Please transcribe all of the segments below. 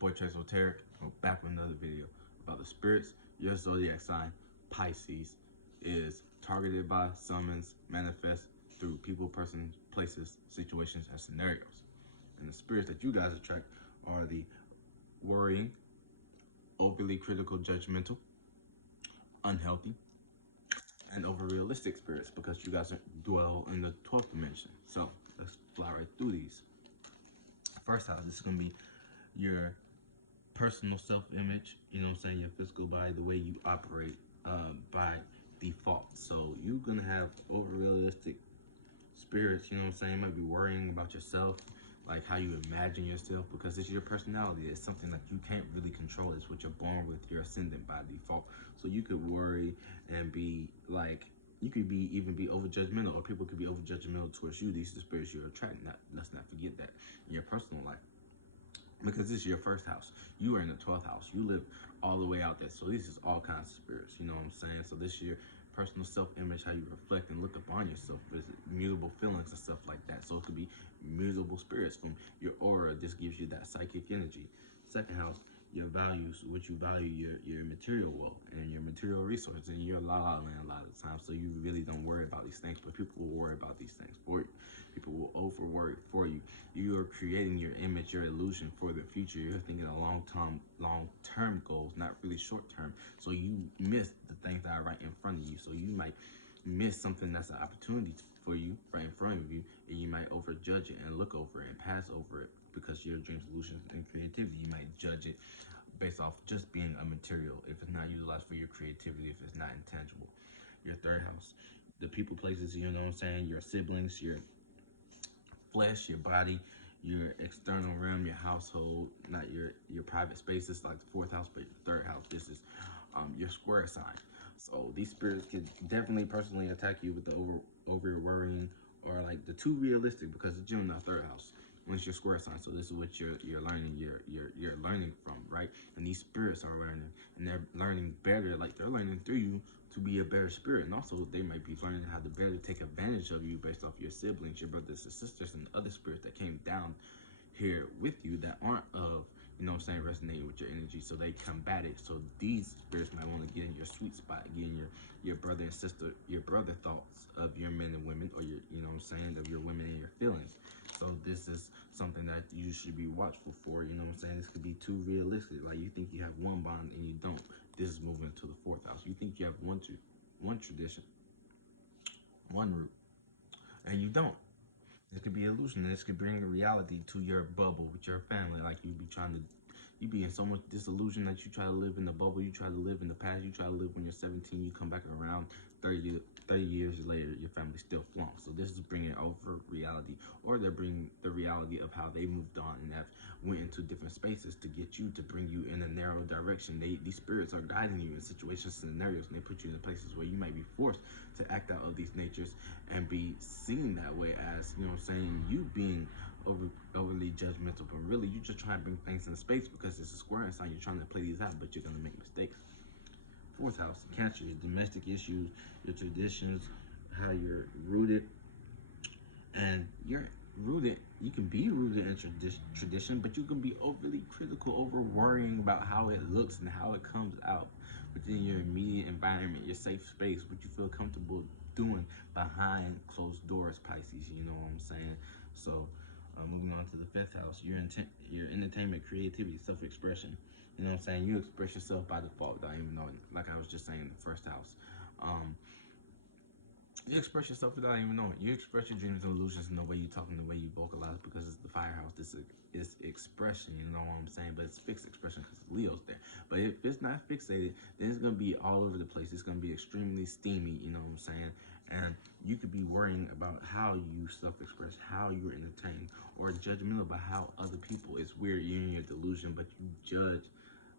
boy Esoteric. I'm back with another video about the spirits. Your zodiac sign, Pisces, is targeted by, summons, manifests through people, persons, places, situations, and scenarios. And the spirits that you guys attract are the worrying, overly critical, judgmental, unhealthy, and over realistic spirits because you guys dwell in the 12th dimension. So let's fly right through these. First house, this is going to be your personal self-image, you know what I'm saying, your physical body, the way you operate by default. So you're gonna have over realistic spirits, you know what I'm saying. You might be worrying about yourself, like how you imagine yourself, because it's your personality. It's something that you can't really control. It's what you're born with, your ascendant by default. So you could worry and be like, you could be even be over judgmental, or people could be over judgmental towards you. These are the spirits you're attracting. Let's not forget that in your personal life, because this is your first house. You are in the 12th house. You live all the way out there. So this is all kinds of spirits, you know what I'm saying? So this is your personal self-image, how you reflect and look upon yourself. There's mutable feelings and stuff like that. So it could be mutable spirits from your aura. This gives you that psychic energy. Second house, your values, what you value, your material wealth and your material resources, and your la-la land a lot of times. So you really don't worry about these things, but people will worry about these things for you. People will over worry for you. You are creating your image, your illusion for the future. You're thinking of long-term goals, not really short-term. So you miss the things that are right in front of you. So you might miss something that's an opportunity for you right in front of you, and you might overjudge it and look over it and pass over it because your dreams, illusions, and creativity. You might judge it based off just being a material if it's not utilized for your creativity, if it's not intangible. Your third house, the people, places, you know what I'm saying, your siblings, your flesh, your body, your external realm, your household, not your private spaces like the fourth house, but your third house. This is your square sign. So these spirits can definitely personally attack you with the over worrying, or like the too realistic, because the Gemini third house. When it's your square sign, so this is what you're learning, you're learning from, right? And these spirits are learning, and they're learning better, like they're learning through you to be a better spirit. And also they might be learning how to better take advantage of you based off your siblings, your brothers and sisters, and other spirits that came down here with you that aren't of, you know what I'm saying, resonating with your energy. So they combat it. So these spirits might want to get in your sweet spot, get in your brother and sister, your brother thoughts of your men and women, or your, you know what I'm saying, of your women and your feelings. So this is something that you should be watchful for, you know what I'm saying. This could be too realistic. Like you think you have one bond and you don't. This is moving to the fourth house. You think you have one tradition, one root, and you don't. It could be illusion. This could bring a reality to your bubble with your family. Like you be in so much disillusion that you try to live in the bubble. You try to live in the past. You try to live when you're 17. You come back around 30 years later, your family still flunks. So this is bringing over reality, or they're bringing the reality of how they moved on and have went into different spaces to get you, to bring you in a narrow direction. These spirits are guiding you in situations, scenarios, and they put you in places where you might be forced to act out of these natures and be seen that way as, you know what I'm saying, you being overly judgmental, but really you just trying to bring things in space because it's a square sign. You're trying to play these out, but you're gonna make mistakes. Fourth house, Cancer, your domestic issues, your traditions, how you're rooted, and you're rooted. You can be rooted in tradition, but you can be overly critical, over worrying about how it looks and how it comes out within your immediate environment, your safe space, what you feel comfortable doing behind closed doors, Pisces. You know what I'm saying? So moving on to the fifth house, your entertainment, creativity, self-expression. You know what I'm saying? You express yourself by default without even knowing. Like I was just saying, the first house. You express yourself without even knowing. You express your dreams and illusions in the way you talk and the way you vocalize, because it's the firehouse. This is expression, you know what I'm saying? But it's fixed expression because Leo's there. But if it's not fixated, then it's going to be all over the place. It's going to be extremely steamy, you know what I'm saying? And you could be worrying about how you self-express, how you entertain, or judgmental about how other people. It's weird, you're in your delusion, but you judge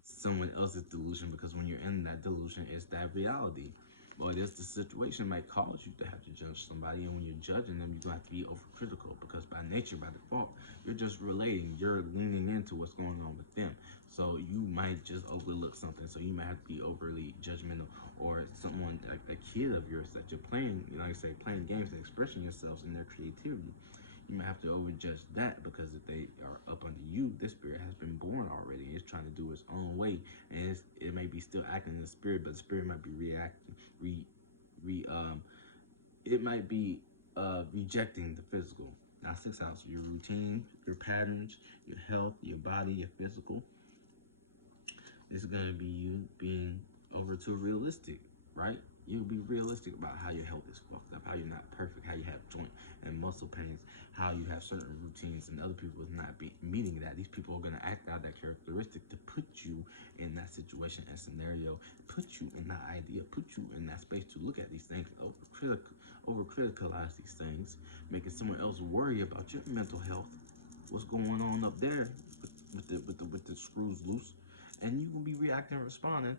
someone else's delusion, because when you're in that delusion, it's that reality. Well, it is the situation might cause you to have to judge somebody, and when you're judging them, you're going to have to be overcritical, because by nature, by default, you're just relating, you're leaning into what's going on with them. So you might just overlook something, so you might have to be overly judgmental, or someone, like a kid of yours that you're playing, you know, like I say, playing games and expressing yourselves in their creativity. you might have to overjudge that, because if they are up under you, this spirit has been born already. It's trying to do its own way, and it may be still acting in the spirit, but the spirit might be reacting, it might be rejecting the physical. Now, sixth house, your routine, your patterns, your health, your body, your physical. It's going to be you being over too realistic, right? You'll be realistic about how your health is fucked up, how you're not perfect, how you have joint and muscle pains, how you have certain routines, and other people is not meeting that. These people are going to act out that characteristic to put you in that situation and scenario, put you in that idea, put you in that space to look at these things, over criticalize these things, making someone else worry about your mental health, what's going on up there with the screws loose, and you will be reacting and responding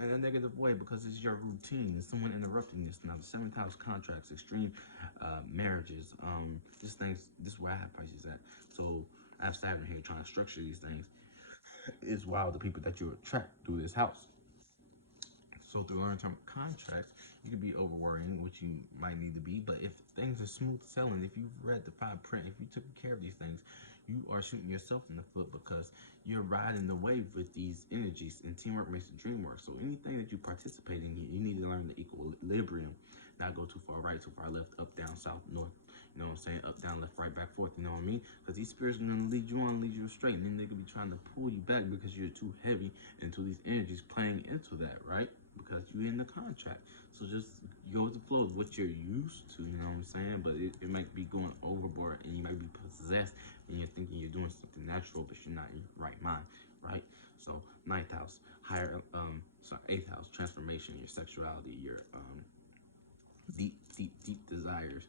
in a negative way because it's your routine. It's someone interrupting this. Now, the seventh house contracts, extreme marriages, this is where I have Pisces at. So I have Saturn here trying to structure these things. It's wild the people that you attract through this house. So through long-term contracts, you could be over worrying, which you might need to be. But if things are smooth sailing, if you've read the fine print, if you took care of these things, you are shooting yourself in the foot because you're riding the wave with these energies. And teamwork makes the dream work. So anything that you participate in, you need to learn the equilibrium. Not go too far right, too far left, up, down, south, north. You know what I'm saying? Up, down, left, right, back, forth. You know what I mean? Because these spirits are going to lead you on, lead you straight. And then they could be trying to pull you back because you're too heavy into these energies playing into that, right? Because you're in the contract. So just go with the flow of what you're used to, you know what I'm saying? But it might be going overboard, and you might be possessed, and you're thinking you're doing something natural, but you're not in your right mind, right? So ninth house, eighth house, transformation, your sexuality, your deep desires,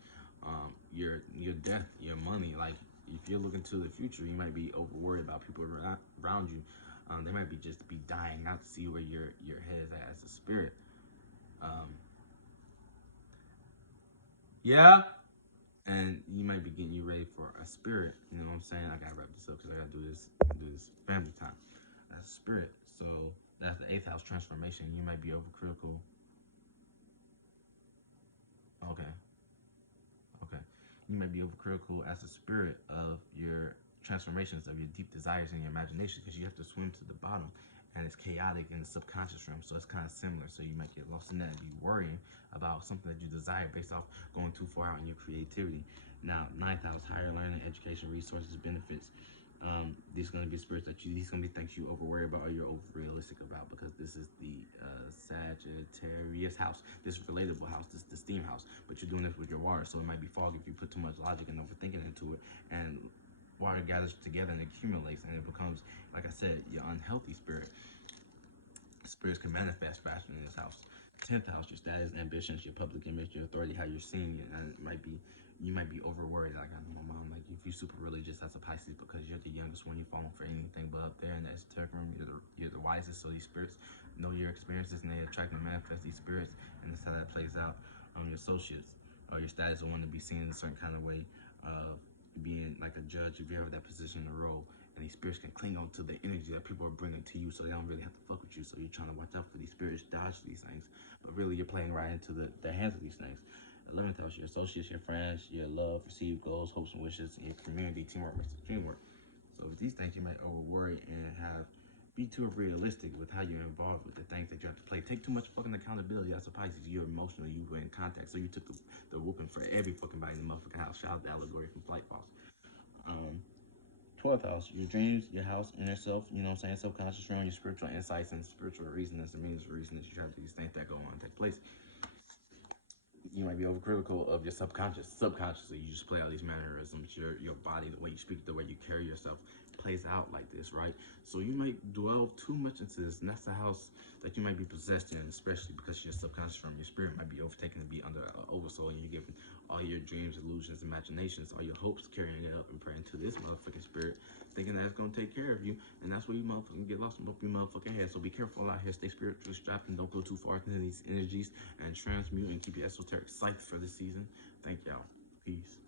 your death, your money. Like, if you're looking to the future, you might be over worried about people around you. They might be just be dying out to see where your head is at as a spirit. Yeah. And you might be getting you ready for a spirit. You know what I'm saying? I gotta wrap this up because I gotta do this family time. That's a spirit. So that's the eighth house transformation. You might be overcritical. Okay. Okay. You might be overcritical as a spirit of your transformations, of your deep desires and your imagination, because you have to swim to the bottom, and it's chaotic in the subconscious realm, so it's kind of similar. So you might get lost in that, be worrying about something that you desire based off going too far out in your creativity. Now, ninth house, higher learning, education, resources, benefits. These are going to be spirits that these going to be things you over worry about or you're over realistic about, because this is the Sagittarius house. This is relatable house. This is the steam house. But you're doing this with your water, so it might be foggy if you put too much logic and overthinking into it. And water gathers together and accumulates, and it becomes, like I said, your unhealthy spirit. Spirits can manifest faster in this house. 10th house, your status, ambitions, your public image, your authority, how you're seen, and you might be over worried. Like, I know my mom, like, if you're super religious as a Pisces, because you're the youngest one, you're falling for anything but up there in the esoteric room, you're the wisest. So these spirits know your experiences, and they attract and manifest these spirits, and that's how that plays out. Your associates, your status will want to be seen in a certain kind of way, being like a judge, if you have that position in a role. And these spirits can cling on to the energy that people are bringing to you, so they don't really have to fuck with you. So you're trying to watch out for these spirits, dodge these things, but really you're playing right into the hands of these things. 11th house, your associates, your friends, your love, received goals, hopes, and wishes, and your community, teamwork, makes the dream work. So with these things, you might over worry and be too realistic with how you're involved with the things that you have to play. Take too much fucking accountability as a Pisces. You're emotional, you were in contact, so you took the whooping for every fucking body in the motherfucking house. Shout out to Allegory from Flight Boss. 12th house, your dreams, your house, inner self, you know what I'm saying, subconscious realm, your spiritual insights and spiritual reasons, the means of reason that you try to do these things that go on and take place. You might be overcritical of your subconsciously. You just play out these mannerisms, your body, the way you speak, the way you carry yourself plays out like this, right? So you might dwell too much into this, and that's the house that you might be possessed in, especially because your subconscious from your spirit might be overtaken to be under oversoul, and you're giving all your dreams, illusions, imaginations, all your hopes, carrying it up and praying to this motherfucking spirit, thinking that it's gonna take care of you, and that's where you motherfucking get lost in your motherfucking head. So be careful out here, stay spiritually strapped, and don't go too far into these energies, and transmute and keep your esoteric sight for this season. Thank y'all. Peace.